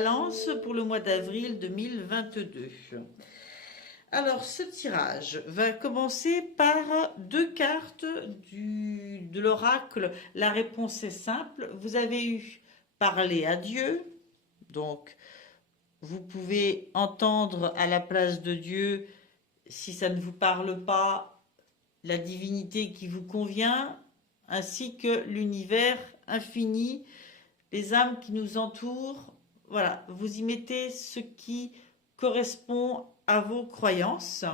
Balance pour le mois d'avril 2022. Alors, ce tirage va commencer par deux cartes de l'oracle. La réponse est simple. Vous avez eu parler à Dieu. Donc, vous pouvez entendre à la place de Dieu, si ça ne vous parle pas, la divinité qui vous convient, ainsi que l'univers infini, les âmes qui nous entourent. Voilà, vous y mettez ce qui correspond à vos croyances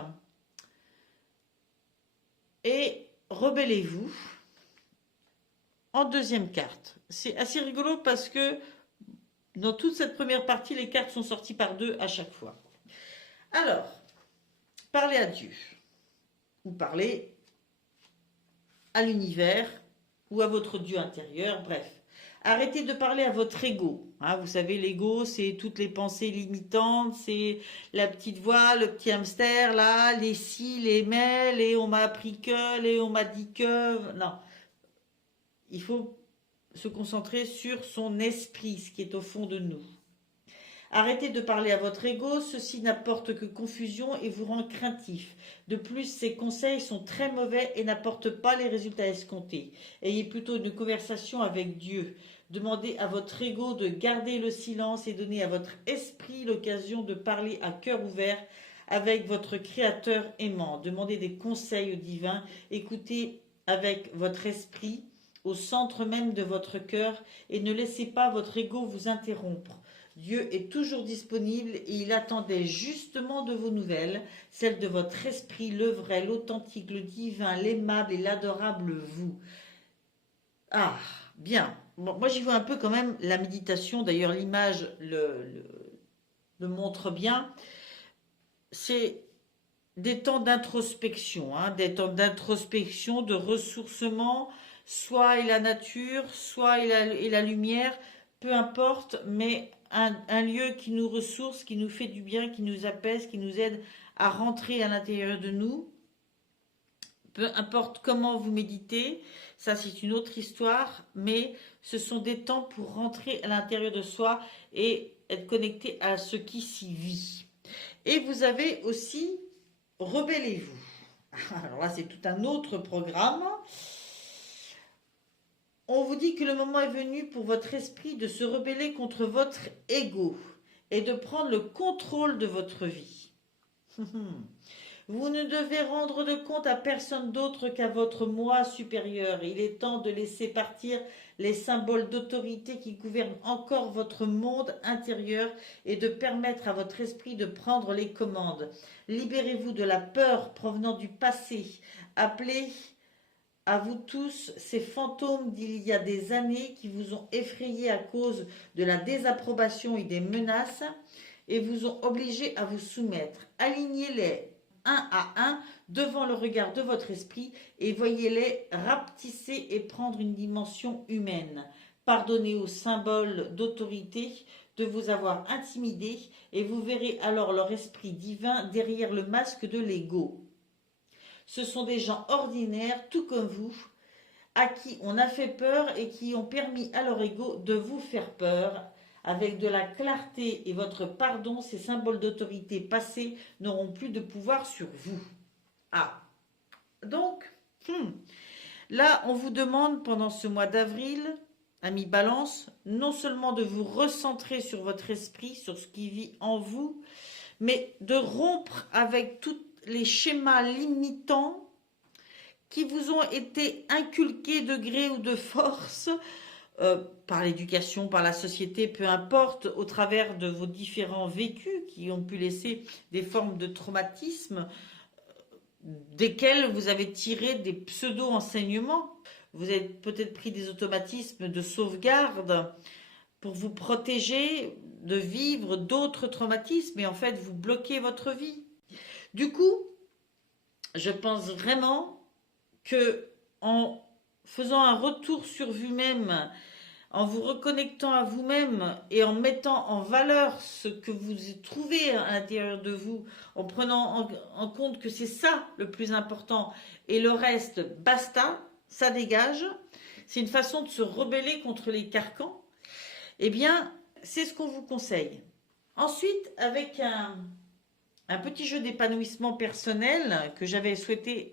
et rebellez-vous. En deuxième carte, c'est assez rigolo parce que dans toute cette première partie, les cartes sont sorties par deux à chaque fois. Alors, parlez à Dieu ou parlez à l'univers ou à votre Dieu intérieur, bref. Arrêtez de parler à votre ego. Hein, vous savez, l'ego, c'est toutes les pensées limitantes, c'est la petite voix, le petit hamster, là, les si, les mais, les on m'a appris que, les on m'a dit que. Non. Il faut se concentrer sur son esprit, ce qui est au fond de nous. Arrêtez de parler à votre ego, ceci n'apporte que confusion et vous rend craintif. De plus, ces conseils sont très mauvais et n'apportent pas les résultats escomptés. Ayez plutôt une conversation avec Dieu. Demandez à votre ego de garder le silence et donnez à votre esprit l'occasion de parler à cœur ouvert avec votre Créateur aimant. Demandez des conseils au divin, écoutez avec votre esprit au centre même de votre cœur et ne laissez pas votre ego vous interrompre. Dieu est toujours disponible et il attendait justement de vos nouvelles, celles de votre esprit, le vrai, l'authentique, le divin, l'aimable et l'adorable vous. Ah, bien. Bon, moi j'y vois un peu quand même la méditation, d'ailleurs l'image le montre bien. C'est des temps d'introspection, hein, des temps d'introspection, de ressourcement, soit et la nature, soit et la lumière, peu importe, mais un lieu qui nous ressource, qui nous fait du bien, qui nous apaise, qui nous aide à rentrer à l'intérieur de nous. Peu importe comment vous méditez, ça c'est une autre histoire, mais ce sont des temps pour rentrer à l'intérieur de soi et être connecté à ce qui s'y vit. Et vous avez aussi rebellez-vous. Alors là, c'est tout un autre programme. On vous dit que le moment est venu pour votre esprit de se rebeller contre votre ego et de prendre le contrôle de votre vie. Vous ne devez rendre de compte à personne d'autre qu'à votre moi supérieur. Il est temps de laisser partir les symboles d'autorité qui gouvernent encore votre monde intérieur et de permettre à votre esprit de prendre les commandes. Libérez-vous de la peur provenant du passé. Appelez à vous tous ces fantômes d'il y a des années qui vous ont effrayé à cause de la désapprobation et des menaces et vous ont obligé à vous soumettre. Alignez-les un à un devant le regard de votre esprit et voyez-les rapetisser et prendre une dimension humaine. Pardonnez aux symboles d'autorité de vous avoir intimidé et vous verrez alors leur esprit divin derrière le masque de l'ego. Ce sont des gens ordinaires, tout comme vous, à qui on a fait peur et qui ont permis à leur ego de vous faire peur. Avec de la clarté et votre pardon, ces symboles d'autorité passés n'auront plus de pouvoir sur vous. Ah, donc, là, on vous demande pendant ce mois d'avril, amis Balance, non seulement de vous recentrer sur votre esprit, sur ce qui vit en vous, mais de rompre avec tous les schémas limitants qui vous ont été inculqués de gré ou de force, par l'éducation, par la société, peu importe, au travers de vos différents vécus qui ont pu laisser des formes de traumatisme, desquels vous avez tiré des pseudo-enseignements. Vous avez peut-être pris des automatismes de sauvegarde pour vous protéger de vivre d'autres traumatismes et en fait vous bloquez votre vie. Du coup, je pense vraiment que en faisant un retour sur vous-même, en vous reconnectant à vous-même et en mettant en valeur ce que vous trouvez à l'intérieur de vous, en prenant en compte que c'est ça le plus important et le reste, basta, ça dégage, c'est une façon de se rebeller contre les carcans, eh bien, c'est ce qu'on vous conseille. Ensuite, avec un petit jeu d'épanouissement personnel que j'avais souhaité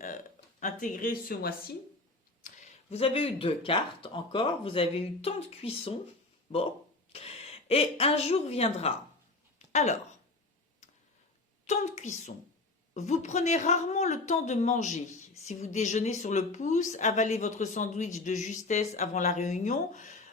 intégrer ce mois-ci, vous avez eu 2 cartes encore, vous avez eu temps de cuisson, bon, et un jour viendra. Alors, temps de cuisson. Vous prenez rarement le temps de manger. Si vous déjeunez sur le pouce, avalez votre sandwich de justesse avant la réunion,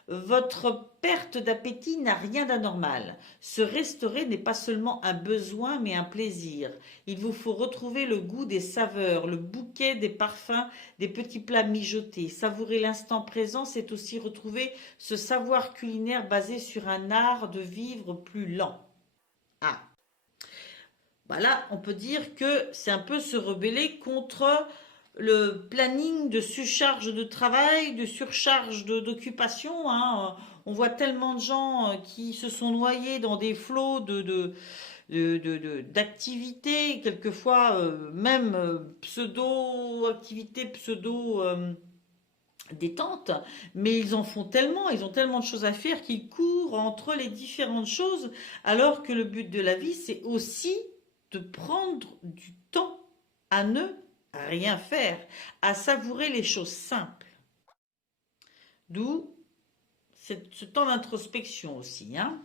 votre perte d'appétit n'a rien d'anormal. Se restaurer n'est pas seulement un besoin, mais un plaisir. Il vous faut retrouver le goût des saveurs, le bouquet des parfums, des petits plats mijotés. Savourer l'instant présent, c'est aussi retrouver ce savoir culinaire basé sur un art de vivre plus lent. Ah, voilà, on peut dire que c'est un peu se rebeller contre le planning de surcharge de travail, de surcharge d'occupation. Hein. On voit tellement de gens qui se sont noyés dans des flots d'activités, quelquefois même pseudo-activités, détente, mais ils en font tellement, ils ont tellement de choses à faire qu'ils courent entre les différentes choses, alors que le but de la vie, c'est aussi de prendre du temps à ne rien faire, à savourer les choses simples. D'où ce temps d'introspection aussi, hein.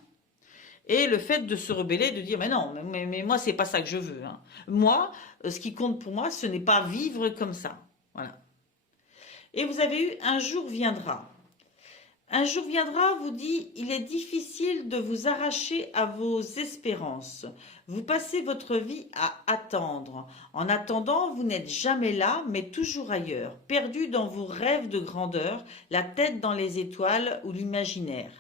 Et le fait de se rebeller, de dire mais non, mais moi c'est pas ça que je veux. Hein. Moi, ce qui compte pour moi, ce n'est pas vivre comme ça. Voilà. Et vous avez eu un jour viendra. Un jour viendra vous dit il est difficile de vous arracher à vos espérances. Vous passez votre vie à attendre. En attendant, vous n'êtes jamais là, mais toujours ailleurs, perdu dans vos rêves de grandeur, la tête dans les étoiles ou l'imaginaire,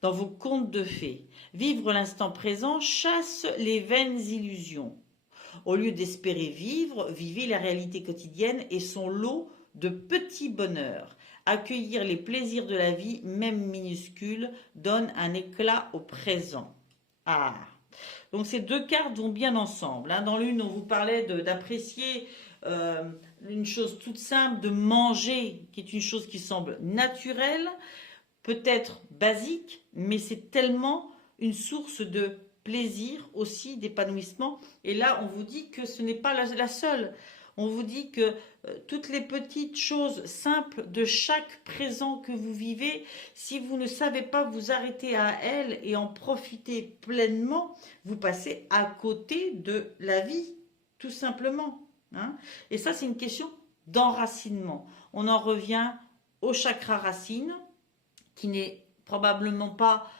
dans vos contes de fées. Vivre l'instant présent chasse les vaines illusions. Au lieu d'espérer vivre, vivez la réalité quotidienne et son lot de petits bonheurs. Accueillir les plaisirs de la vie, même minuscules, donne un éclat au présent. Ah, donc ces 2 cartes vont bien ensemble. Hein. Dans l'une, on vous parlait d'apprécier une chose toute simple, de manger, qui est une chose qui semble naturelle, peut-être basique, mais c'est tellement une source de plaisir aussi, d'épanouissement. Et là, on vous dit que ce n'est pas la seule. On vous dit que toutes les petites choses simples de chaque présent que vous vivez, si vous ne savez pas vous arrêter à elles et en profiter pleinement, vous passez à côté de la vie, tout simplement. Hein. Et ça, c'est une question d'enracinement. On en revient au chakra racine, qui n'est probablement pas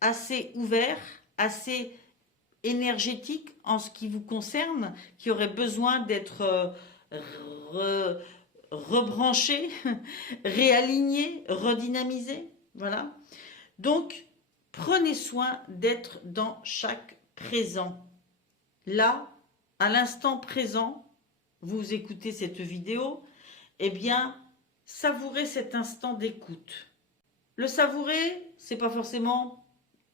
assez ouvert, assez énergétique en ce qui vous concerne, qui aurait besoin d'être rebranché, réaligné, redynamisé. Voilà. Donc, prenez soin d'être dans chaque présent. Là, à l'instant présent, vous écoutez cette vidéo, eh bien, savourez cet instant d'écoute. Le savourer, c'est pas forcément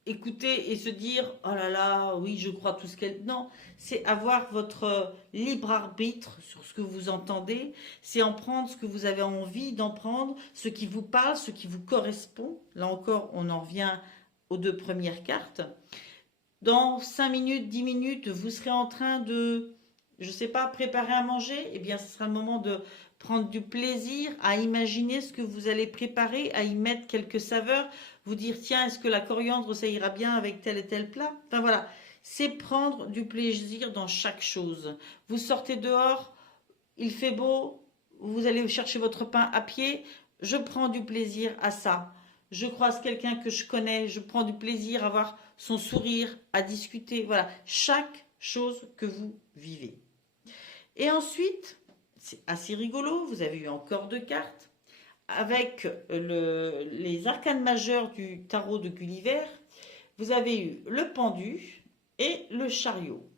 écouter et se dire oh là là, oui, je crois tout ce qu'elle. Non, c'est avoir votre libre arbitre sur ce que vous entendez, c'est en prendre ce que vous avez envie d'en prendre, ce qui vous parle, ce qui vous correspond. Là encore, on en revient aux 2 premières cartes. Dans 5 minutes, 10 minutes, vous serez en train de, je ne sais pas, préparer à manger. Eh bien, ce sera le moment de prendre du plaisir à imaginer ce que vous allez préparer, à y mettre quelques saveurs, vous dire tiens, est-ce que la coriandre ça ira bien avec tel et tel plat. Enfin voilà, c'est prendre du plaisir dans chaque chose. Vous sortez dehors, il fait beau, vous allez chercher votre pain à pied, je prends du plaisir à ça. Je croise quelqu'un que je connais, je prends du plaisir à voir son sourire, à discuter. Voilà, chaque chose que vous vivez. Et ensuite, c'est assez rigolo, vous avez eu encore 2 cartes avec les arcanes majeures du tarot de Gulliver. Vous avez eu le pendu et le chariot.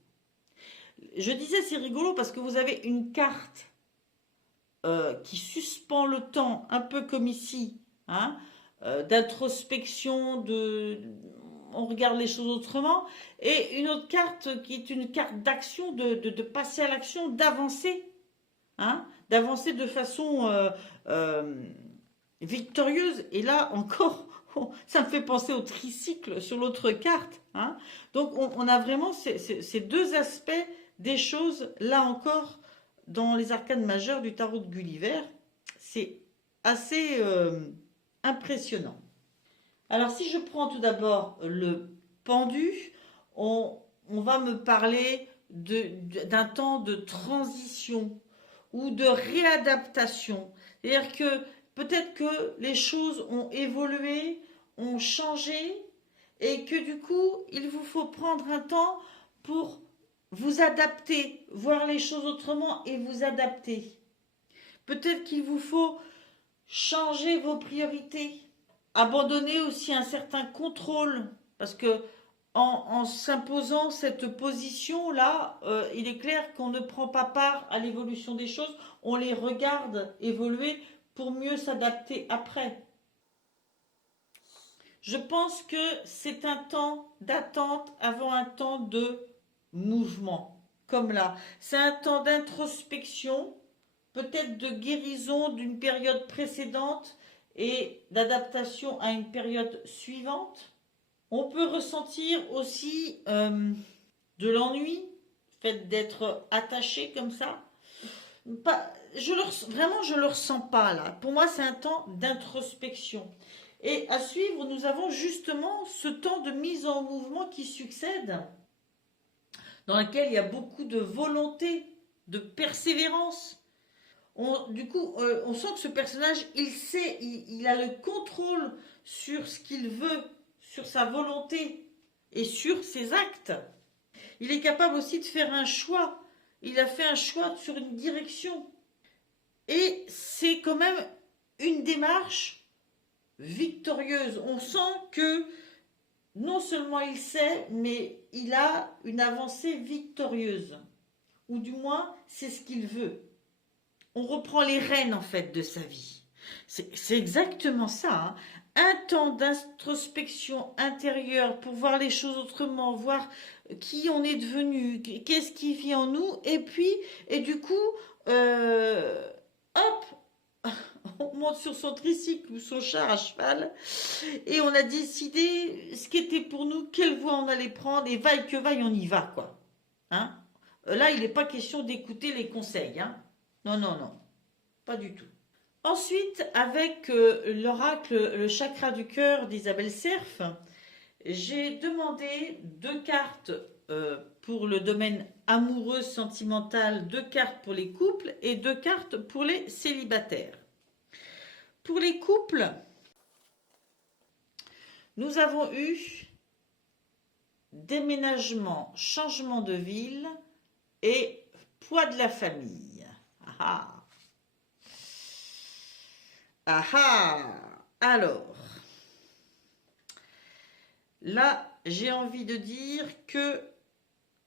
Je disais c'est rigolo parce que vous avez une carte qui suspend le temps, un peu comme ici, hein, d'introspection, on regarde les choses autrement, et une autre carte qui est une carte d'action, de passer à l'action, d'avancer, hein, d'avancer de façon victorieuse. Et là encore, Ça me fait penser au tricycle sur l'autre carte, hein. Donc on a vraiment ces deux aspects des choses, là encore, dans les arcanes majeures du tarot de Gulliver. C'est assez impressionnant. Alors si je prends tout d'abord le pendu, on va me parler d'un temps de transition ou de réadaptation. C'est-à-dire que peut-être que les choses ont évolué, ont changé, et que du coup, il vous faut prendre un temps pour vous adapter, voir les choses autrement et vous adapter. Peut-être qu'il vous faut changer vos priorités, abandonner aussi un certain contrôle, parce que en s'imposant cette position-là, il est clair qu'on ne prend pas part à l'évolution des choses, on les regarde évoluer pour mieux s'adapter après. Je pense que c'est un temps d'attente avant un temps de mouvement, comme là. C'est un temps d'introspection, peut-être de guérison d'une période précédente et d'adaptation à une période suivante. On peut ressentir aussi de l'ennui, le fait d'être attaché comme ça. Pas, vraiment, je ne le ressens pas là. Pour moi, c'est un temps d'introspection. Et à suivre, nous avons justement ce temps de mise en mouvement qui succède, dans lequel il y a beaucoup de volonté, de persévérance. Du coup, on sent que ce personnage, il sait, il a le contrôle sur ce qu'il veut, sur sa volonté et sur ses actes. Il est capable aussi de faire un choix. Il a fait un choix sur une direction. Et c'est quand même une démarche victorieuse. On sent que non seulement il sait, mais il a une avancée victorieuse. Ou du moins, c'est ce qu'il veut. On reprend les rênes en fait de sa vie. C'est exactement ça, hein. Un temps d'introspection intérieure pour voir les choses autrement, voir qui on est devenu, qu'est-ce qui vit en nous, et puis, et du coup, hop, on monte sur son tricycle ou son char à cheval, et on a décidé ce qui était pour nous, quelle voie on allait prendre, et vaille que vaille, on y va, quoi. Hein. Là, il n'est pas question d'écouter les conseils, hein. Non, non, non, pas du tout. Ensuite, avec l'oracle, le chakra du cœur d'Isabelle Serf, j'ai demandé 2 cartes pour le domaine amoureux, sentimental, 2 cartes pour les couples et 2 cartes pour les célibataires. Pour les couples, nous avons eu déménagement, changement de ville et poids de la famille. Ah ah, ah. Alors, là, j'ai envie de dire que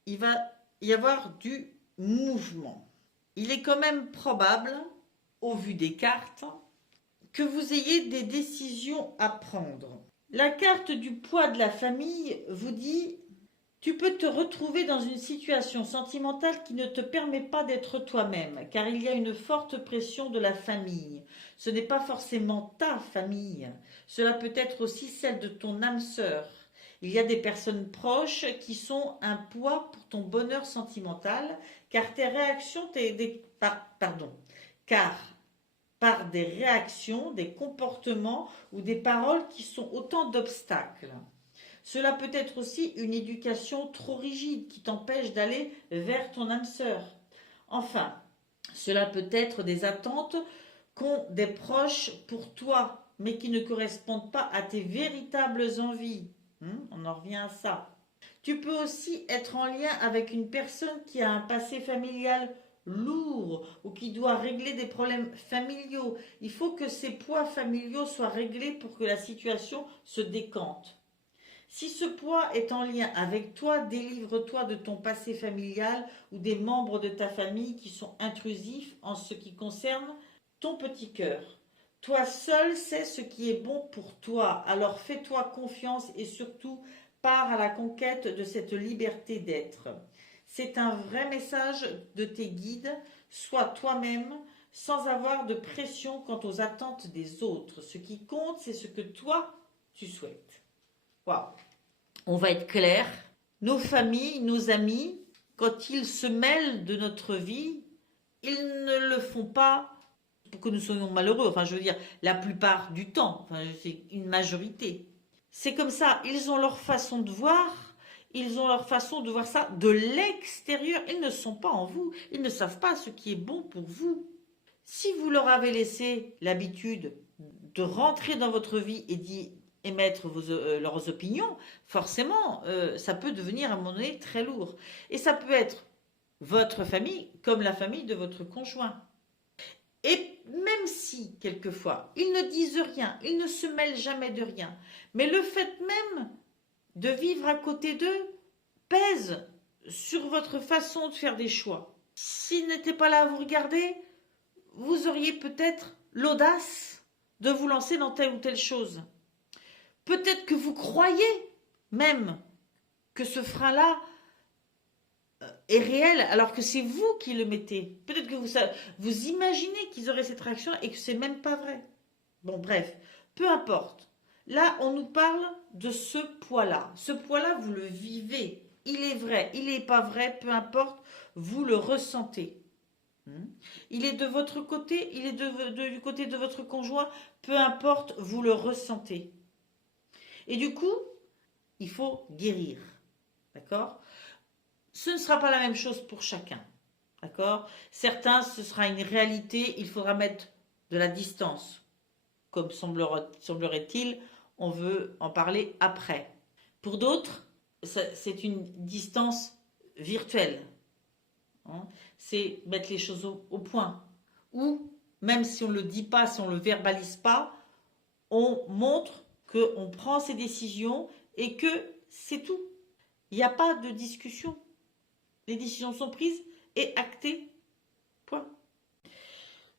il va y avoir du mouvement. Il est quand même probable, au vu des cartes, que vous ayez des décisions à prendre. La carte du poids de la famille vous dit: tu peux te retrouver dans une situation sentimentale qui ne te permet pas d'être toi-même, car il y a une forte pression de la famille. Ce n'est pas forcément ta famille, cela peut être aussi celle de ton âme sœur. Il y a des personnes proches qui sont un poids pour ton bonheur sentimental, car tes réactions, car par des réactions, des comportements ou des paroles qui sont autant d'obstacles. Cela peut être aussi une éducation trop rigide qui t'empêche d'aller vers ton âme sœur. Enfin, cela peut être des attentes qu'ont des proches pour toi, mais qui ne correspondent pas à tes véritables envies. On en revient à ça. Tu peux aussi être en lien avec une personne qui a un passé familial lourd ou qui doit régler des problèmes familiaux. Il faut que ces poids familiaux soient réglés pour que la situation se décante. Si ce poids est en lien avec toi, délivre-toi de ton passé familial ou des membres de ta famille qui sont intrusifs en ce qui concerne ton petit cœur. Toi seul sais ce qui est bon pour toi, alors fais-toi confiance et surtout pars à la conquête de cette liberté d'être. C'est un vrai message de tes guides, sois toi-même sans avoir de pression quant aux attentes des autres. Ce qui compte, c'est ce que toi tu souhaites. Waouh. On va être clair. Nos familles, nos amis, quand ils se mêlent de notre vie, ils ne le font pas pour que nous soyons malheureux. Enfin, je veux dire, la plupart du temps. Enfin, c'est une majorité. C'est comme ça. Ils ont leur façon de voir. Ils ont leur façon de voir ça de l'extérieur. Ils ne sont pas en vous. Ils ne savent pas ce qui est bon pour vous. Si vous leur avez laissé l'habitude de rentrer dans votre vie et d'y émettre leurs opinions, forcément, ça peut devenir à un moment donné très lourd. Et ça peut être votre famille comme la famille de votre conjoint. Et même si, quelquefois, ils ne disent rien, ils ne se mêlent jamais de rien, mais le fait même de vivre à côté d'eux pèse sur votre façon de faire des choix. S'ils n'étaient pas là à vous regarder, vous auriez peut-être l'audace de vous lancer dans telle ou telle chose. Peut-être que vous croyez même que ce frein-là est réel alors que c'est vous qui le mettez. Peut-être que vous imaginez qu'ils auraient cette réaction et que c'est même pas vrai. Bon, bref, peu importe. Là, on nous parle de ce poids-là. Ce poids-là, vous le vivez. Il est vrai, il n'est pas vrai, peu importe, vous le ressentez. Il est de votre côté, il est du côté de votre conjoint, peu importe, vous le ressentez. Et du coup, il faut guérir. D'accord ? Ce ne sera pas la même chose pour chacun. D'accord ? Certains, ce sera une réalité, il faudra mettre de la distance. Comme semblerait-il, on veut en parler après. Pour d'autres, c'est une distance virtuelle. C'est mettre les choses au point. Ou, même si on ne le dit pas, si on ne le verbalise pas, on montre qu'on prend ses décisions et que c'est tout. Il n'y a pas de discussion. Les décisions sont prises et actées. Point.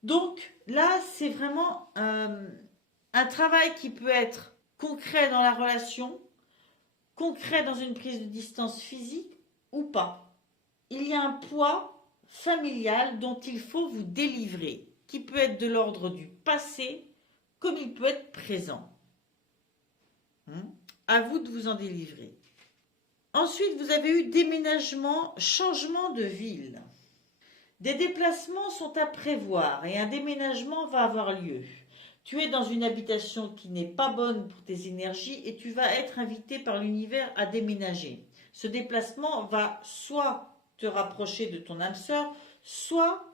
Donc là, c'est vraiment un travail qui peut être concret dans la relation, concret dans une prise de distance physique ou pas. Il y a un poids familial dont il faut vous délivrer, qui peut être de l'ordre du passé comme il peut être présent. À vous de vous en délivrer. Ensuite, vous avez eu déménagement, changement de ville. Des déplacements sont à prévoir et un déménagement va avoir lieu. Tu es dans une habitation qui n'est pas bonne pour tes énergies et tu vas être invité par l'univers à déménager. Ce déplacement va soit te rapprocher de ton âme sœur, soit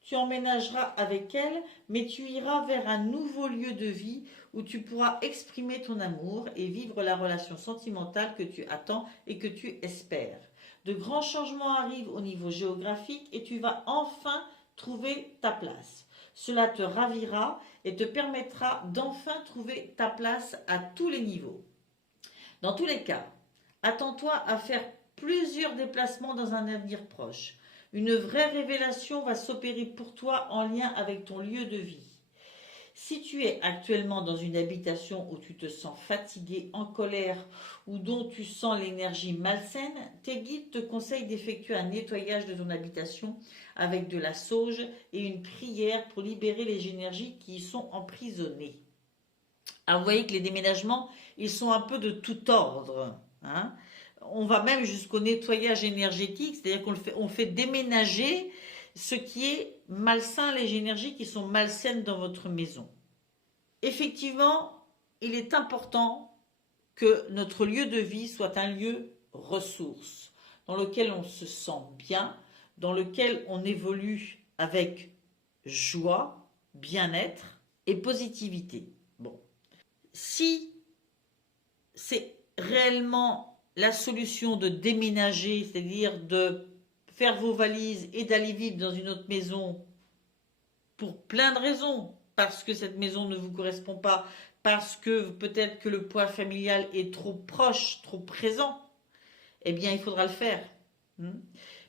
tu emménageras avec elle, mais tu iras vers un nouveau lieu de vie où tu pourras exprimer ton amour et vivre la relation sentimentale que tu attends et que tu espères. De grands changements arrivent au niveau géographique et tu vas enfin trouver ta place. Cela te ravira et te permettra d'enfin trouver ta place à tous les niveaux. Dans tous les cas, attends-toi à faire plusieurs déplacements dans un avenir proche. Une vraie révélation va s'opérer pour toi en lien avec ton lieu de vie. Si tu es actuellement dans une habitation où tu te sens fatigué, en colère ou dont tu sens l'énergie malsaine, tes guides te conseillent d'effectuer un nettoyage de ton habitation avec de la sauge et une prière pour libérer les énergies qui y sont emprisonnées. Alors vous voyez que les déménagements, ils sont un peu de tout ordre. On va même jusqu'au nettoyage énergétique, c'est-à-dire qu'on fait déménager ce qui est malsain, les énergies qui sont malsaines dans votre maison. Effectivement, il est important que notre lieu de vie soit un lieu ressource, dans lequel on se sent bien, dans lequel on évolue avec joie, bien-être et positivité. Bon. Si c'est réellement la solution de déménager, c'est-à-dire de faire vos valises et d'aller vivre dans une autre maison pour plein de raisons, parce que cette maison ne vous correspond pas, parce que peut-être que le poids familial est trop proche, trop présent, eh bien il faudra le faire.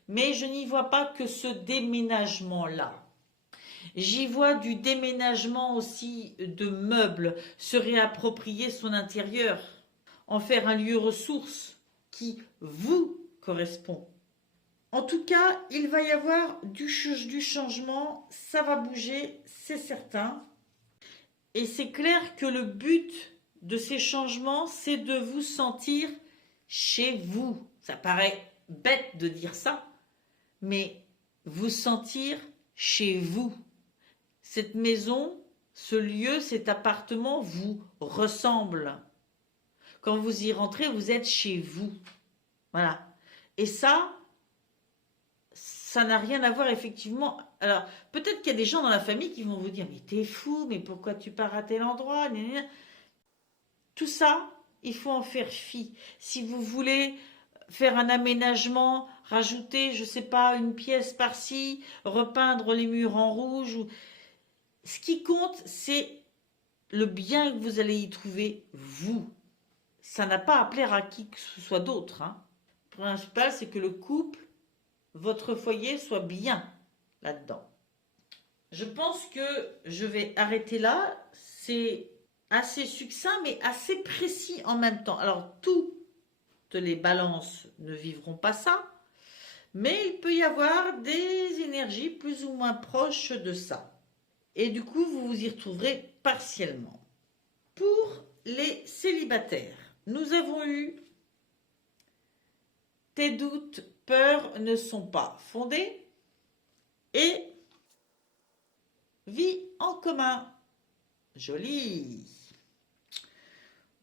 Mais je n'y vois pas que ce déménagement-là. J'y vois du déménagement aussi de meubles, se réapproprier son intérieur, en faire un lieu ressource qui vous correspond. En tout cas, il va y avoir du changement, ça va bouger, c'est certain. Et c'est clair que le but de ces changements, c'est de vous sentir chez vous. Ça paraît bête de dire ça, mais vous sentir chez vous. Cette maison, ce lieu, cet appartement vous ressemble. Quand vous y rentrez, vous êtes chez vous. Voilà. Et ça n'a rien à voir effectivement. Alors, peut-être qu'il y a des gens dans la famille qui vont vous dire, mais t'es fou, mais pourquoi tu pars à tel endroit? Tout ça, il faut en faire fi. Si vous voulez faire un aménagement, rajouter, je ne sais pas, une pièce par-ci, repeindre les murs en rouge, ce qui compte, c'est le bien que vous allez y trouver, vous. Ça n'a pas à plaire à qui que ce soit d'autre. Hein. Le principal, c'est que le couple, votre foyer, soit bien là-dedans. Je pense que je vais arrêter là. C'est assez succinct, mais assez précis en même temps. Alors, toutes les balances ne vivront pas ça, mais il peut y avoir des énergies plus ou moins proches de ça. Et du coup, vous vous y retrouverez partiellement. Pour les célibataires, nous avons eu tes doutes, peurs ne sont pas fondés et vie en commun. Joli.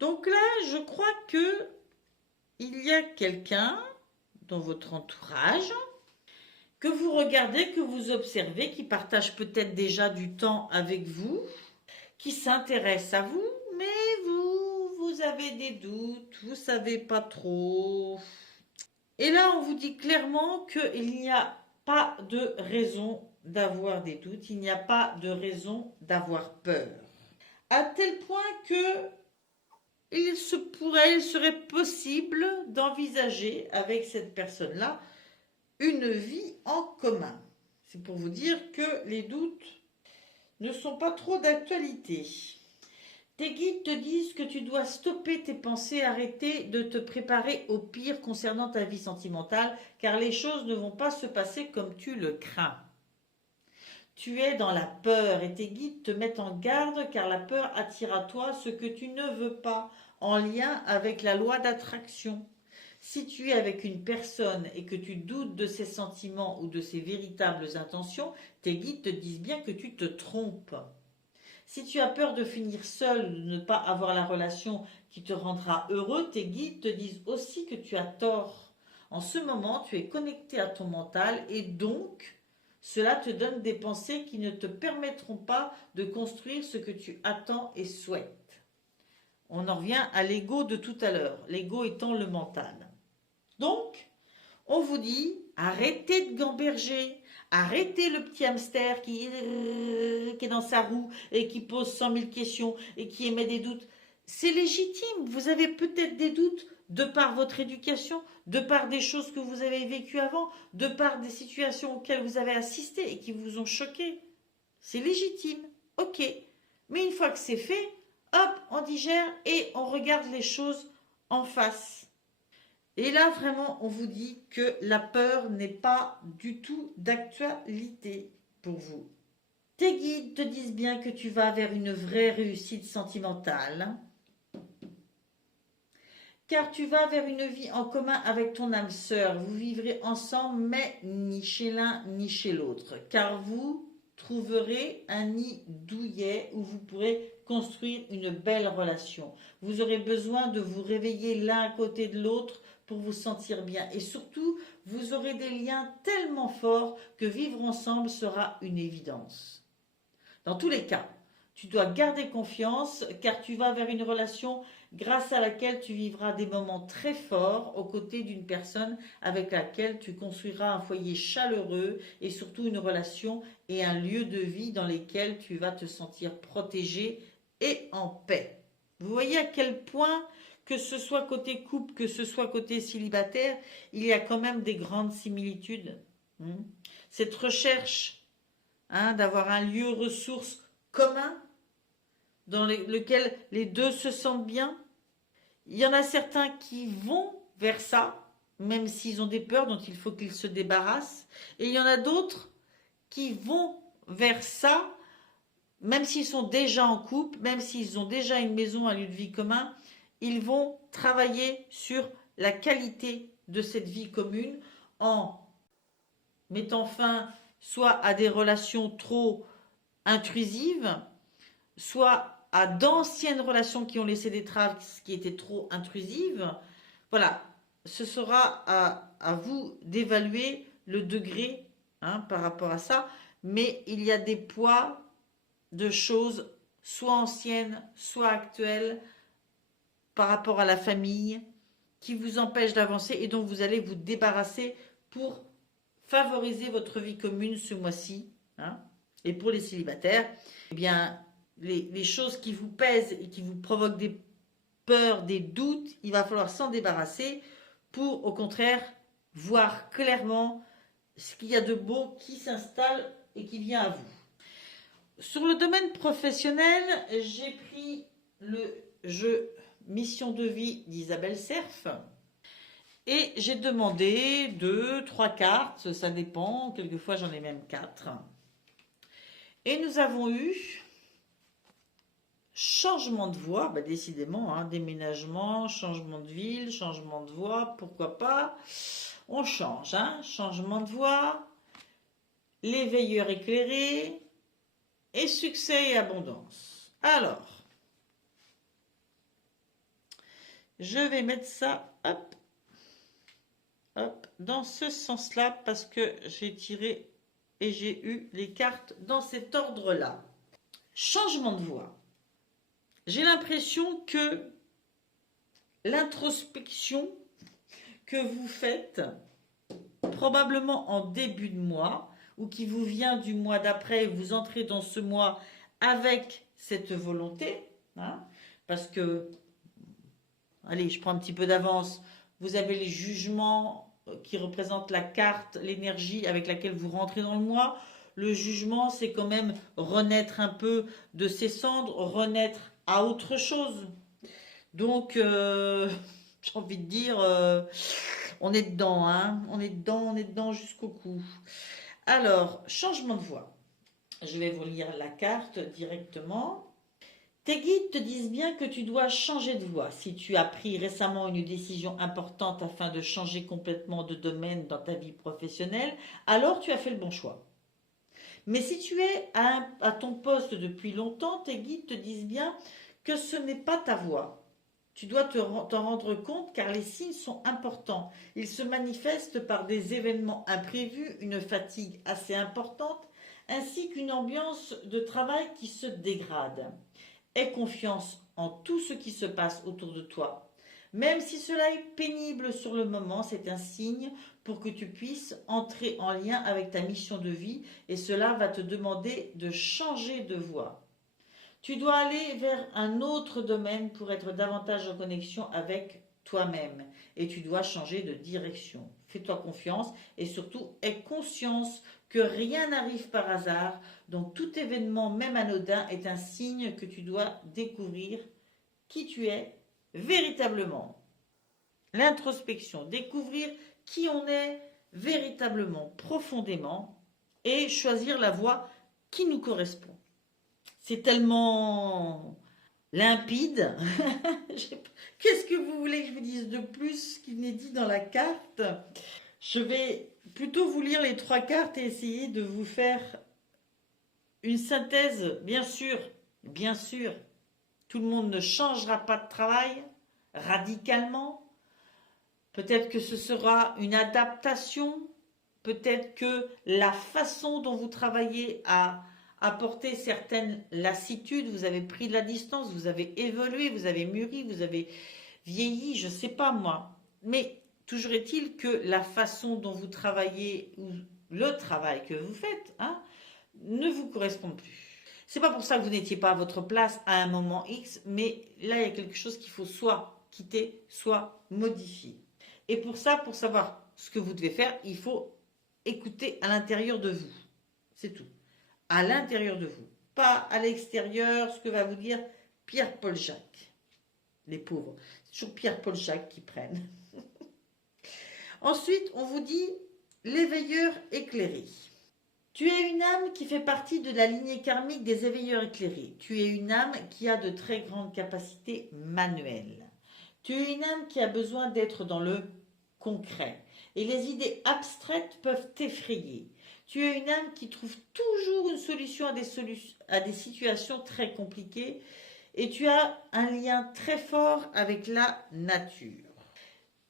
Donc là, je crois que il y a quelqu'un dans votre entourage que vous regardez, que vous observez, qui partage peut-être déjà du temps avec vous, qui s'intéresse à vous, mais vous avez des doutes, vous ne savez pas trop. Et là, on vous dit clairement qu'il n'y a pas de raison d'avoir des doutes, il n'y a pas de raison d'avoir peur. À tel point que il serait possible d'envisager avec cette personne-là une vie en commun. C'est pour vous dire que les doutes ne sont pas trop d'actualité. Tes guides te disent que tu dois stopper tes pensées, arrêter de te préparer au pire concernant ta vie sentimentale, car les choses ne vont pas se passer comme tu le crains. Tu es dans la peur et tes guides te mettent en garde car la peur attire à toi ce que tu ne veux pas, en lien avec la loi d'attraction. Si tu es avec une personne et que tu doutes de ses sentiments ou de ses véritables intentions, tes guides te disent bien que tu te trompes. Si tu as peur de finir seul ou de ne pas avoir la relation qui te rendra heureux, tes guides te disent aussi que tu as tort. En ce moment, tu es connecté à ton mental et donc, cela te donne des pensées qui ne te permettront pas de construire ce que tu attends et souhaites. On en revient à l'ego de tout à l'heure, l'ego étant le mental. Donc, on vous dit, arrêtez de gamberger, arrêtez le petit hamster qui est dans sa roue et qui pose 100 000 questions et qui émet des doutes. C'est légitime, vous avez peut-être des doutes de par votre éducation, de par des choses que vous avez vécues avant, de par des situations auxquelles vous avez assisté et qui vous ont choqué. C'est légitime, ok. Mais une fois que c'est fait, hop, on digère et on regarde les choses en face. Et là, vraiment, on vous dit que la peur n'est pas du tout d'actualité pour vous. Tes guides te disent bien que tu vas vers une vraie réussite sentimentale, car tu vas vers une vie en commun avec ton âme sœur. Vous vivrez ensemble, mais ni chez l'un ni chez l'autre, car vous trouverez un nid douillet où vous pourrez construire une belle relation. Vous aurez besoin de vous réveiller l'un à côté de l'autre pour vous sentir bien. Et surtout, vous aurez des liens tellement forts que vivre ensemble sera une évidence. Dans tous les cas, tu dois garder confiance car tu vas vers une relation grâce à laquelle tu vivras des moments très forts aux côtés d'une personne avec laquelle tu construiras un foyer chaleureux et surtout une relation et un lieu de vie dans lesquels tu vas te sentir protégé et en paix. Vous voyez à quel point, que ce soit côté couple, que ce soit côté célibataire, il y a quand même des grandes similitudes. Cette recherche d'avoir un lieu ressource commun dans lequel les deux se sentent bien. Il y en a certains qui vont vers ça, même s'ils ont des peurs dont il faut qu'ils se débarrassent. Et il y en a d'autres qui vont vers ça, même s'ils sont déjà en couple, même s'ils ont déjà une maison, un lieu de vie commun, ils vont travailler sur la qualité de cette vie commune en mettant fin soit à des relations trop intrusives, soit à d'anciennes relations qui ont laissé des traces qui étaient trop intrusives. Voilà, ce sera à vous d'évaluer le degré par rapport à ça, mais il y a des poids de choses soit anciennes, soit actuelles par rapport à la famille qui vous empêchent d'avancer et dont vous allez vous débarrasser pour favoriser votre vie commune ce mois-ci. Et pour les célibataires, eh bien, les choses qui vous pèsent et qui vous provoquent des peurs, des doutes, il va falloir s'en débarrasser pour, au contraire, voir clairement ce qu'il y a de beau qui s'installe et qui vient à vous. Sur le domaine professionnel, j'ai pris le jeu Mission de vie d'Isabelle Serf et j'ai demandé 2, 3 cartes, ça dépend, quelquefois j'en ai même 4. Et nous avons eu changement de voie, décidément, déménagement, changement de ville, changement de voie, pourquoi pas. On change, changement de voie, les veilleurs éclairés et succès et abondance. Alors, je vais mettre ça, dans ce sens-là parce que j'ai tiré et j'ai eu les cartes dans cet ordre-là. Changement de voie. J'ai l'impression que l'introspection que vous faites, probablement en début de mois, ou qui vous vient du mois d'après, vous entrez dans ce mois avec cette volonté, parce que, allez, je prends un petit peu d'avance, vous avez les jugements qui représentent la carte, l'énergie avec laquelle vous rentrez dans le mois. Le jugement, c'est quand même renaître un peu de ses cendres, renaître à autre chose. Donc, j'ai envie de dire, on est dedans, on est dedans jusqu'au cou. Alors, changement de voie. Je vais vous lire la carte directement. Tes guides te disent bien que tu dois changer de voie. Si tu as pris récemment une décision importante afin de changer complètement de domaine dans ta vie professionnelle, alors tu as fait le bon choix. Mais si tu es à ton poste depuis longtemps, tes guides te disent bien que ce n'est pas ta voie. Tu dois t'en rendre compte car les signes sont importants. Ils se manifestent par des événements imprévus, une fatigue assez importante, ainsi qu'une ambiance de travail qui se dégrade. Aie confiance en tout ce qui se passe autour de toi. Même si cela est pénible sur le moment, c'est un signe pour que tu puisses entrer en lien avec ta mission de vie et cela va te demander de changer de voie. Tu dois aller vers un autre domaine pour être davantage en connexion avec toi-même et tu dois changer de direction. Fais-toi confiance et surtout aie conscience que rien n'arrive par hasard, donc tout événement, même anodin, est un signe que tu dois découvrir qui tu es véritablement. L'introspection, découvrir qui on est véritablement, profondément, et choisir la voie qui nous correspond. C'est tellement limpide. Qu'est-ce que vous voulez que je vous dise de plus qu'il n'est dit dans la carte? Je vais plutôt vous lire les 3 cartes et essayer de vous faire une synthèse. Bien sûr, tout le monde ne changera pas de travail radicalement. Peut-être que ce sera une adaptation. Peut-être que la façon dont vous travaillez a apporté certaines lassitudes. Vous avez pris de la distance, vous avez évolué, vous avez mûri, vous avez vieilli, je ne sais pas moi. Mais toujours est-il que la façon dont vous travaillez, ou le travail que vous faites, ne vous correspond plus. C'est pas pour ça que vous n'étiez pas à votre place à un moment X, mais là il y a quelque chose qu'il faut soit quitter, soit modifier. Et pour ça, pour savoir ce que vous devez faire, il faut écouter à l'intérieur de vous. C'est tout. À l'intérieur de vous. Pas à l'extérieur, ce que va vous dire Pierre-Paul Jacques. Les pauvres. C'est toujours Pierre-Paul Jacques qui prennent. Ensuite, on vous dit l'éveilleur éclairé. Tu es une âme qui fait partie de la lignée karmique des éveilleurs éclairés. Tu es une âme qui a de très grandes capacités manuelles. Tu es une âme qui a besoin d'être dans le concret. Et les idées abstraites peuvent t'effrayer. Tu es une âme qui trouve toujours une solution à des situations très compliquées. Et tu as un lien très fort avec la nature.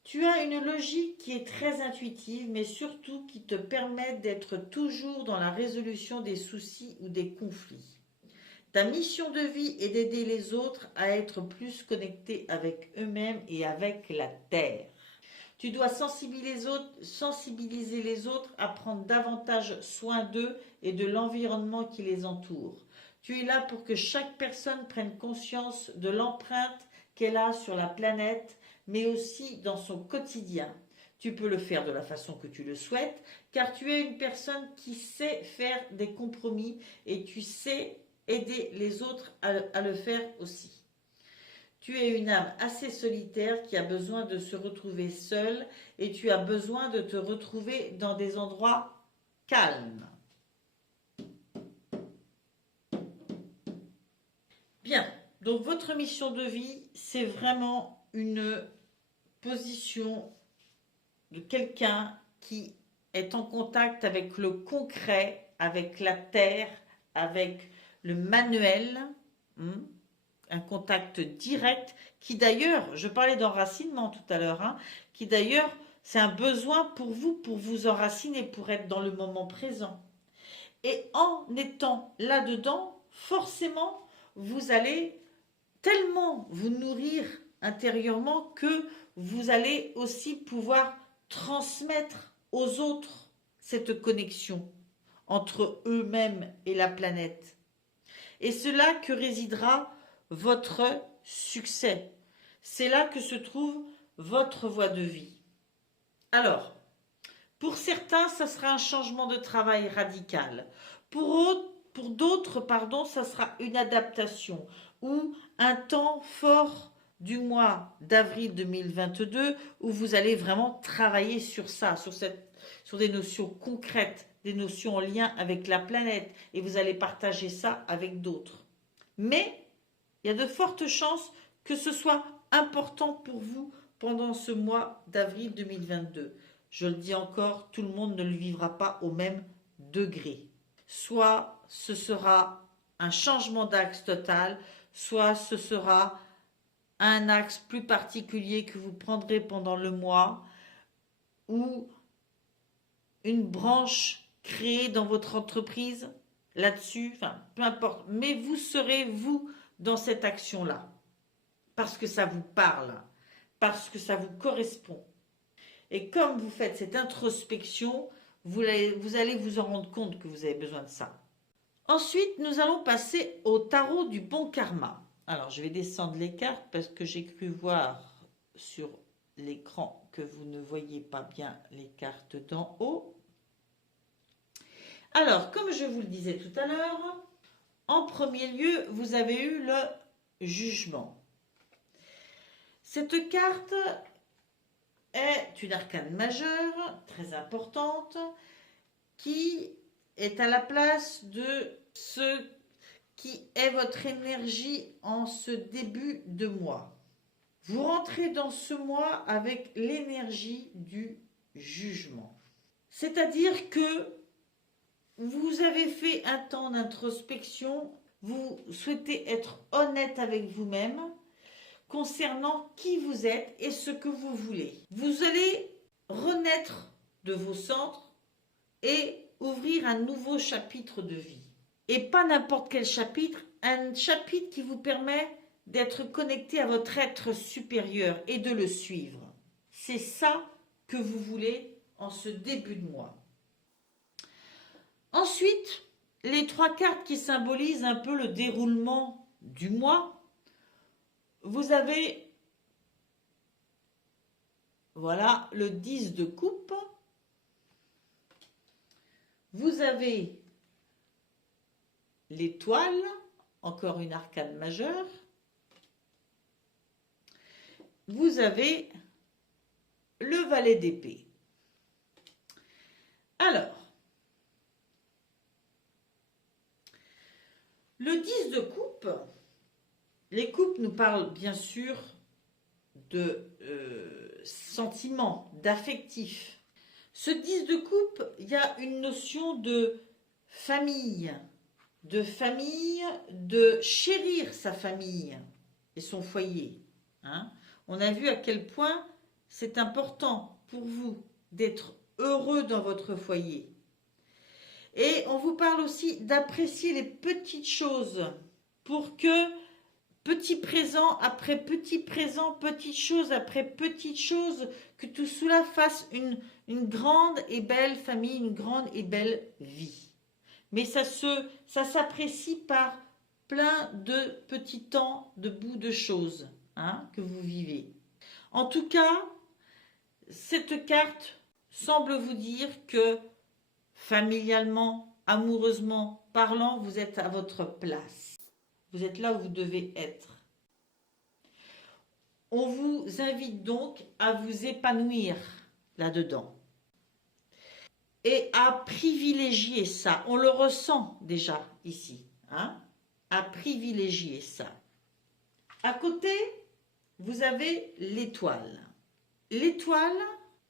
Tu as une logique qui est très intuitive, mais surtout qui te permet d'être toujours dans la résolution des soucis ou des conflits. Ta mission de vie est d'aider les autres à être plus connectés avec eux-mêmes et avec la Terre. Tu dois sensibiliser les autres à prendre davantage soin d'eux et de l'environnement qui les entoure. Tu es là pour que chaque personne prenne conscience de l'empreinte qu'elle a sur la planète, mais aussi dans son quotidien. Tu peux le faire de la façon que tu le souhaites, car tu es une personne qui sait faire des compromis et tu sais aider les autres à le faire aussi. Tu es une âme assez solitaire qui a besoin de se retrouver seule et tu as besoin de te retrouver dans des endroits calmes. Bien, donc votre mission de vie, c'est vraiment une position de quelqu'un qui est en contact avec le concret, avec la terre, avec le manuel, un contact direct qui d'ailleurs, je parlais d'enracinement tout à l'heure, qui d'ailleurs c'est un besoin pour vous enraciner, pour être dans le moment présent. Et en étant là-dedans, forcément, vous allez tellement vous nourrir intérieurement que vous allez aussi pouvoir transmettre aux autres cette connexion entre eux-mêmes et la planète. Et c'est là que résidera votre succès. C'est là que se trouve votre voie de vie. Alors, pour certains, ça sera un changement de travail radical. Pour d'autres, ça sera une adaptation ou un temps fort du mois d'avril 2022 où vous allez vraiment travailler sur ça, sur des notions concrètes, des notions en lien avec la planète et vous allez partager ça avec d'autres. Mais il y a de fortes chances que ce soit important pour vous pendant ce mois d'avril 2022. Je le dis encore, tout le monde ne le vivra pas au même degré. Soit ce sera un changement d'axe total, soit ce sera un axe plus particulier que vous prendrez pendant le mois ou une branche créée dans votre entreprise là-dessus, enfin peu importe, mais vous serez vous dans cette action-là parce que ça vous parle, parce que ça vous correspond. Et comme vous faites cette introspection, vous allez vous en rendre compte que vous avez besoin de ça. Ensuite, nous allons passer au tarot du bon karma. Alors, je vais descendre les cartes parce que j'ai cru voir sur l'écran que vous ne voyez pas bien les cartes d'en haut. Alors, comme je vous le disais tout à l'heure, en premier lieu, vous avez eu le jugement. Cette carte est une arcane majeure, très importante, qui est à la place de ce qui est votre énergie en ce début de mois. Vous rentrez dans ce mois avec l'énergie du jugement. C'est-à-dire que vous avez fait un temps d'introspection, vous souhaitez être honnête avec vous-même concernant qui vous êtes et ce que vous voulez. Vous allez renaître de vos cendres et ouvrir un nouveau chapitre de vie. Et pas n'importe quel chapitre, un chapitre qui vous permet d'être connecté à votre être supérieur et de le suivre. C'est ça que vous voulez en ce début de mois. Ensuite, les 3 cartes qui symbolisent un peu le déroulement du mois. Vous avez, voilà, le 10 de coupe. Vous avez l'étoile, encore une arcane majeure. Vous avez le valet d'épée. Alors, Le 10 de coupe, les coupes nous parlent bien sûr de sentiments, d'affectifs. Ce 10 de coupe, il y a une notion de famille, de chérir sa famille et son foyer. Hein. On a vu à quel point c'est important pour vous d'être heureux dans votre foyer. Et on vous parle aussi d'apprécier les petites choses pour que petit présent après petit présent, petite chose après petite chose, que tout cela fasse une grande et belle famille, une grande et belle vie. Mais ça s'apprécie par plein de petits temps, de bouts de choses que vous vivez. En tout cas, cette carte semble vous dire que familialement, amoureusement parlant, vous êtes à votre place. Vous êtes là où vous devez être. On vous invite donc à vous épanouir là-dedans. Et à privilégier ça. On le ressent déjà ici. À privilégier ça. À côté, vous avez l'étoile. L'étoile,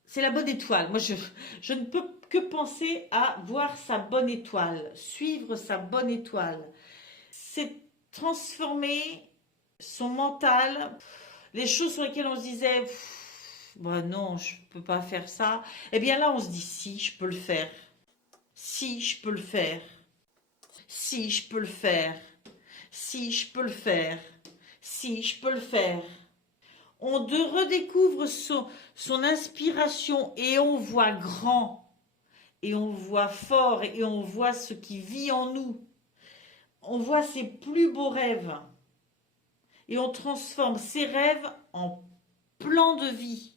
c'est la bonne étoile. Moi, je ne peux que penser à voir sa bonne étoile, suivre sa bonne étoile. C'est transformer son mental, les choses sur lesquelles on se disait bah non, je ne peux pas faire ça. Eh bien là, on se dit si, je peux le faire. Si, je peux le faire. Si, je peux le faire. Si, je peux le faire. Si, je peux le faire. On redécouvre son inspiration et on voit grand. Et on voit fort et on voit ce qui vit en nous. On voit ses plus beaux rêves. Et on transforme ces rêves en plan de vie.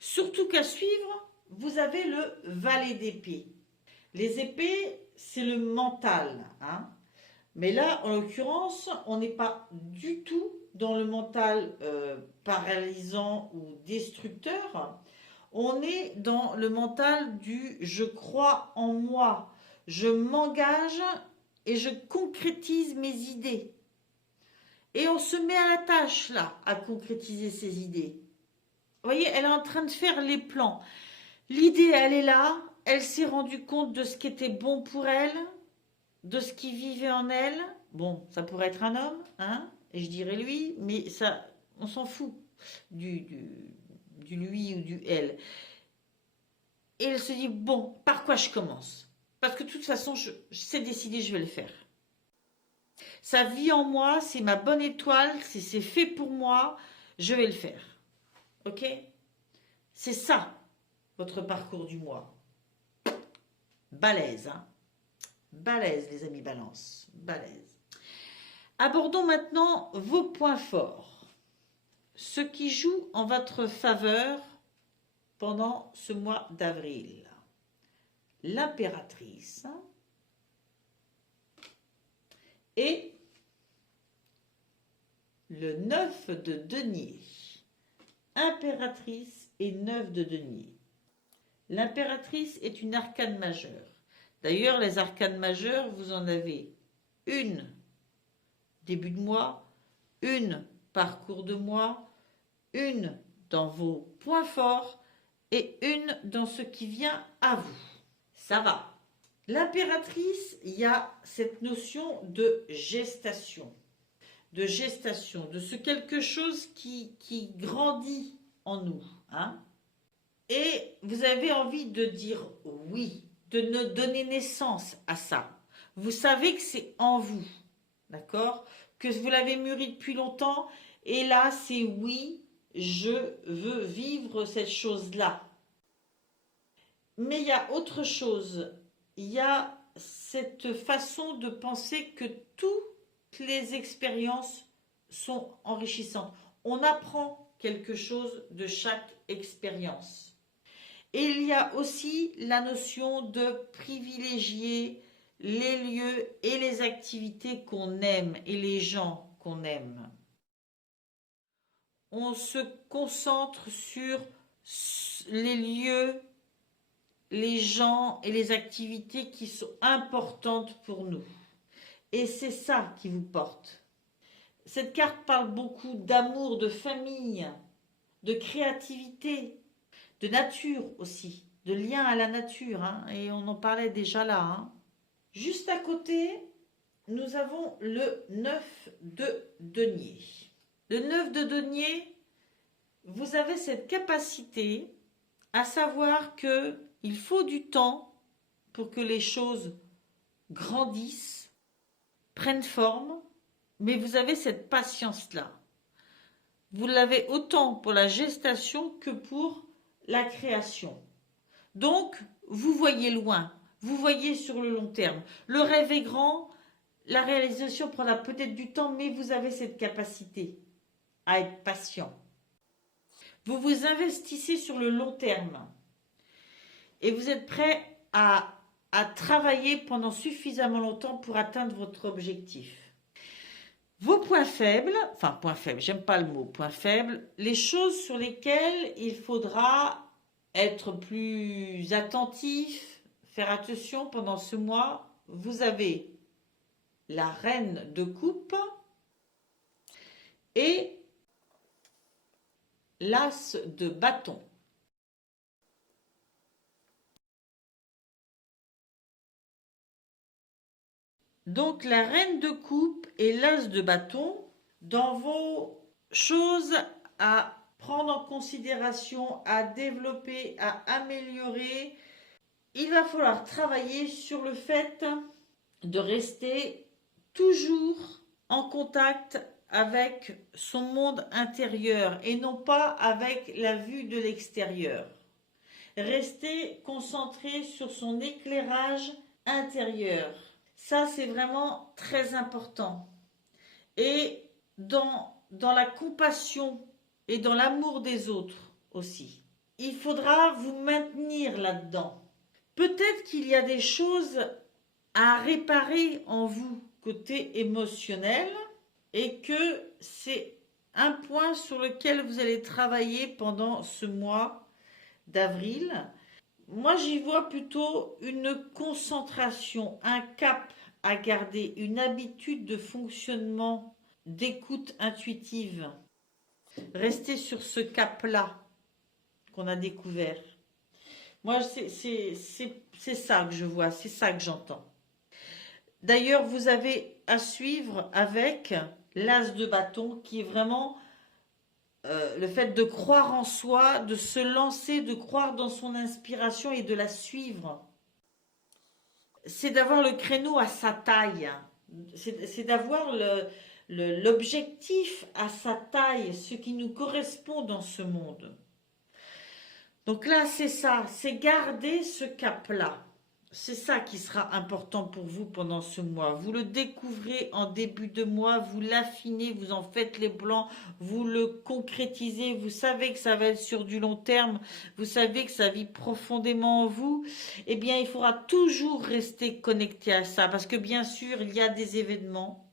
Surtout qu'à suivre, vous avez le valet d'épée. Les épées, c'est le mental. Mais là, en l'occurrence, on n'est pas du tout dans le mental paralysant ou destructeur. On est dans le mental du « je crois en moi », je m'engage et je concrétise mes idées. Et on se met à la tâche, là, à concrétiser ses idées. Vous voyez, elle est en train de faire les plans. L'idée, elle est là. Elle s'est rendue compte de ce qui était bon pour elle, de ce qui vivait en elle. Bon, ça pourrait être un homme, et je dirais lui, mais ça, on s'en fout du lui ou du elle. Et elle se dit, bon, par quoi je commence? Parce que de toute façon, je sais décider, je vais le faire. Ça vit en moi, c'est ma bonne étoile, c'est fait pour moi, je vais le faire. Ok? C'est ça, votre parcours du mois. Balèze, Balèze, les amis balance. Balèze. Abordons maintenant vos points forts. Ce qui joue en votre faveur pendant ce mois d'avril. L'impératrice et le 9 de denier. Impératrice et 9 de denier. L'impératrice est une arcane majeure. D'ailleurs, les arcanes majeures, vous en avez une début de mois, une parcours de mois, une dans vos points forts et une dans ce qui vient à vous. Ça va. L'impératrice, il y a cette notion de gestation, de ce quelque chose qui grandit en nous. Et vous avez envie de dire oui, de donner naissance à ça. Vous savez que c'est en vous, d'accord? Que vous l'avez mûri depuis longtemps, et là c'est oui, je veux vivre cette chose-là. Mais il y a autre chose, il y a cette façon de penser que toutes les expériences sont enrichissantes. On apprend quelque chose de chaque expérience. Et il y a aussi la notion de privilégier les lieux et les activités qu'on aime et les gens qu'on aime. On se concentre sur les lieux, les gens et les activités qui sont importantes pour nous. Et c'est ça qui vous porte. Cette carte parle beaucoup d'amour, de famille, de créativité, de nature aussi, de lien à la nature, hein, et on en parlait déjà là. Hein. Juste à côté, nous avons le 9 de denier. Le 9 de denier, vous avez cette capacité à savoir que il faut du temps pour que les choses grandissent, prennent forme, mais vous avez cette patience-là. Vous l'avez autant pour la gestation que pour la création. Donc, vous voyez loin, vous voyez sur le long terme. Le rêve est grand, la réalisation prendra peut-être du temps, mais vous avez cette capacité à être patient. Vous vous investissez sur le long terme et vous êtes prêt à travailler pendant suffisamment longtemps pour atteindre votre objectif. Vos points faibles, enfin points faibles, j'aime pas le mot point faible, les choses sur lesquelles il faudra être plus attentif, faire attention pendant ce mois, vous avez la reine de coupe et l'as de bâton. Donc la reine de coupe et l'as de bâton, dans vos choses à prendre en considération, à développer, à améliorer, il va falloir travailler sur le fait de rester toujours en contact avec son monde intérieur et non pas avec la vue de l'extérieur. Rester concentré sur son éclairage intérieur. Ça, c'est vraiment très important. Et dans la compassion et dans l'amour des autres aussi. Il faudra vous maintenir là-dedans. Peut-être qu'il y a des choses à réparer en vous côté émotionnel et que c'est un point sur lequel vous allez travailler pendant ce mois d'avril. Moi, j'y vois plutôt une concentration, un cap à garder, une habitude de fonctionnement, d'écoute intuitive. Restez sur ce cap-là qu'on a découvert. Moi, c'est ça que je vois, c'est ça que j'entends. D'ailleurs, vous avez à suivre avec l'as de bâton qui est vraiment le fait de croire en soi, de se lancer, de croire dans son inspiration et de la suivre. C'est d'avoir le créneau à sa taille. C'est d'avoir l'objectif à sa taille, ce qui nous correspond dans ce monde. Donc là, c'est ça, c'est garder ce cap-là. C'est ça qui sera important pour vous pendant ce mois. Vous le découvrez en début de mois, vous l'affinez, vous en faites les blancs, vous le concrétisez, vous savez que ça va être sur du long terme, vous savez que ça vit profondément en vous. Eh bien, il faudra toujours rester connecté à ça parce que bien sûr, il y a des événements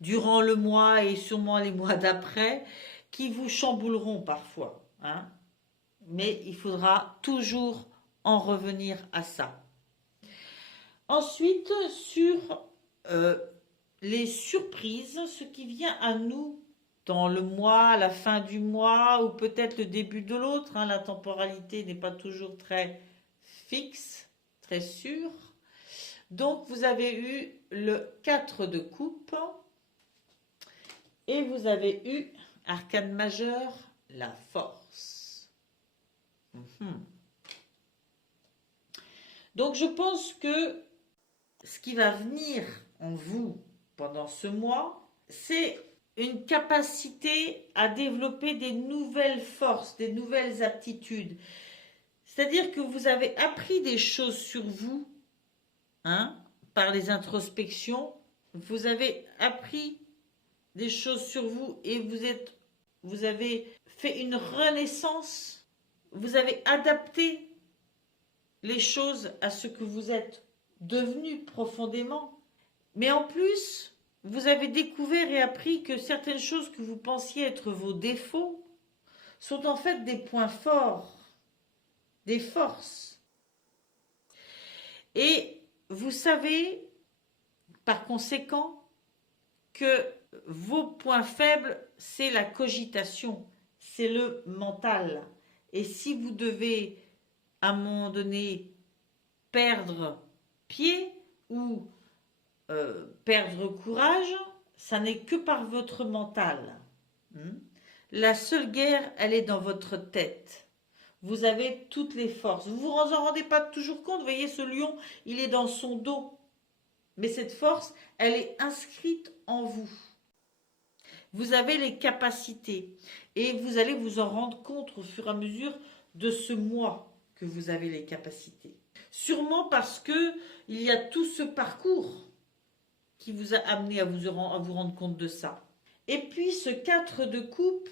durant le mois et sûrement les mois d'après qui vous chambouleront parfois. Hein. Mais il faudra toujours en revenir à ça. Ensuite, sur les surprises, ce qui vient à nous dans le mois, à la fin du mois, ou peut-être le début de l'autre. Hein, la temporalité n'est pas toujours très fixe, très sûre. Donc, vous avez eu le 4 de coupe et vous avez eu, arcane majeur, la force. Donc, je pense que ce qui va venir en vous pendant ce mois, c'est une capacité à développer des nouvelles forces, des nouvelles aptitudes. C'est-à-dire que vous avez appris des choses sur vous, hein, par les introspections. Vous avez appris des choses sur vous et vous avez fait une renaissance. Vous avez adapté les choses à ce que vous êtes devenu profondément. Mais en plus, vous avez découvert et appris que certaines choses que vous pensiez être vos défauts sont en fait des points forts, des forces. Et vous savez par conséquent que vos points faibles, c'est la cogitation, c'est le mental. Et si vous devez, à un moment donné, perdre pied ou perdre courage, ça n'est que par votre mental. La seule guerre, elle est dans votre tête. Vous avez toutes les forces. Vous vous en rendez pas toujours compte. Vous voyez, ce lion, il est dans son dos. Mais cette force, elle est inscrite en vous. Vous avez les capacités. Et vous allez vous en rendre compte au fur et à mesure de ce mois que vous avez les capacités. Sûrement parce que il y a tout ce parcours qui vous a amené à vous rendre compte de ça. Et puis ce 4 de coupe,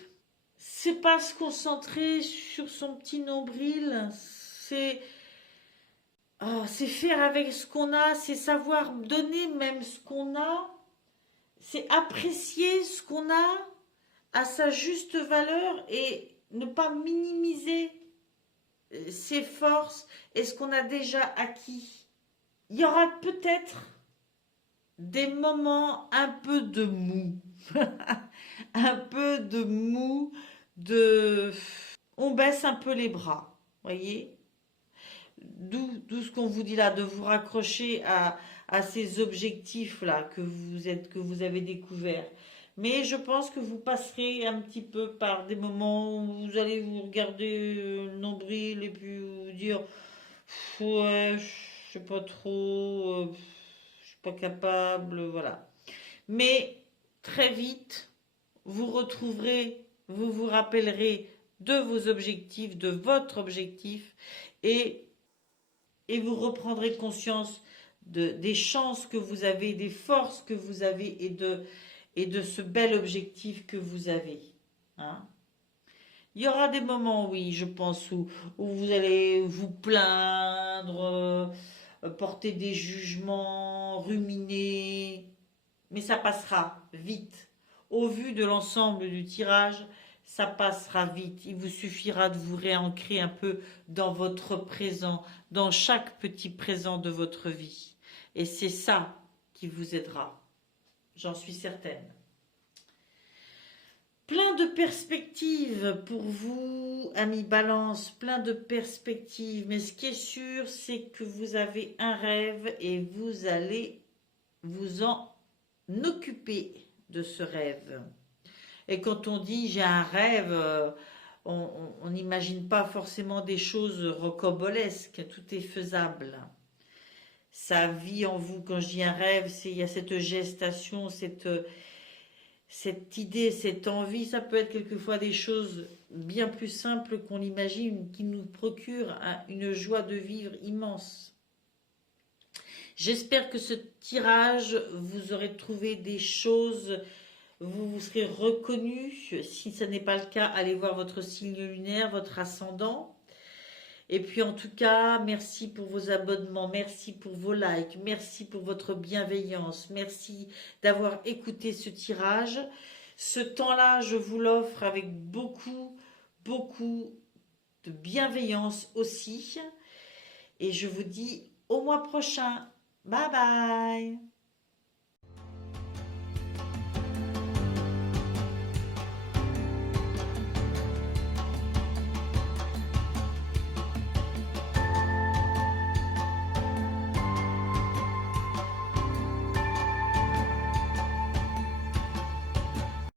c'est pas se concentrer sur son petit nombril, c'est faire avec ce qu'on a, c'est savoir donner même ce qu'on a, c'est apprécier ce qu'on a à sa juste valeur et ne pas minimiser ses forces et ce qu'on a déjà acquis. Il y aura peut-être des moments un peu de mou, un peu de mou, on baisse un peu les bras, voyez. D'où ce qu'on vous dit là, de vous raccrocher à ces objectifs là que vous avez découverts. Mais je pense que vous passerez un petit peu par des moments où vous allez vous regarder le nombril et puis vous dire ouais, je sais pas trop, je suis pas capable, voilà. Mais très vite, vous retrouverez, vous vous rappellerez de vos objectifs, de votre objectif et vous reprendrez conscience des chances que vous avez, des forces que vous avez et de ce bel objectif que vous avez. Hein. Il y aura des moments, oui, je pense, où vous allez vous plaindre, porter des jugements, ruminer, mais ça passera vite. Au vu de l'ensemble du tirage, ça passera vite. Il vous suffira de vous réancrer un peu dans votre présent, dans chaque petit présent de votre vie. Et c'est ça qui vous aidera. J'en suis certaine. Plein de perspectives pour vous, amis Balance, plein de perspectives. Mais ce qui est sûr, c'est que vous avez un rêve et vous allez vous en occuper de ce rêve. Et quand on dit j'ai un rêve, on n'imagine pas forcément des choses rocambolesques, tout est faisable. Ça vit en vous. Quand je dis un rêve, il y a cette gestation, cette idée, cette envie. Ça peut être quelquefois des choses bien plus simples qu'on l'imagine, qui nous procurent une joie de vivre immense. J'espère que ce tirage, vous aurez trouvé des choses, vous serez reconnu. Si ce n'est pas le cas, allez voir votre signe lunaire, votre ascendant. Et puis en tout cas, merci pour vos abonnements, merci pour vos likes, merci pour votre bienveillance, merci d'avoir écouté ce tirage. Ce temps-là, je vous l'offre avec beaucoup, beaucoup de bienveillance aussi. Et je vous dis au mois prochain. Bye bye.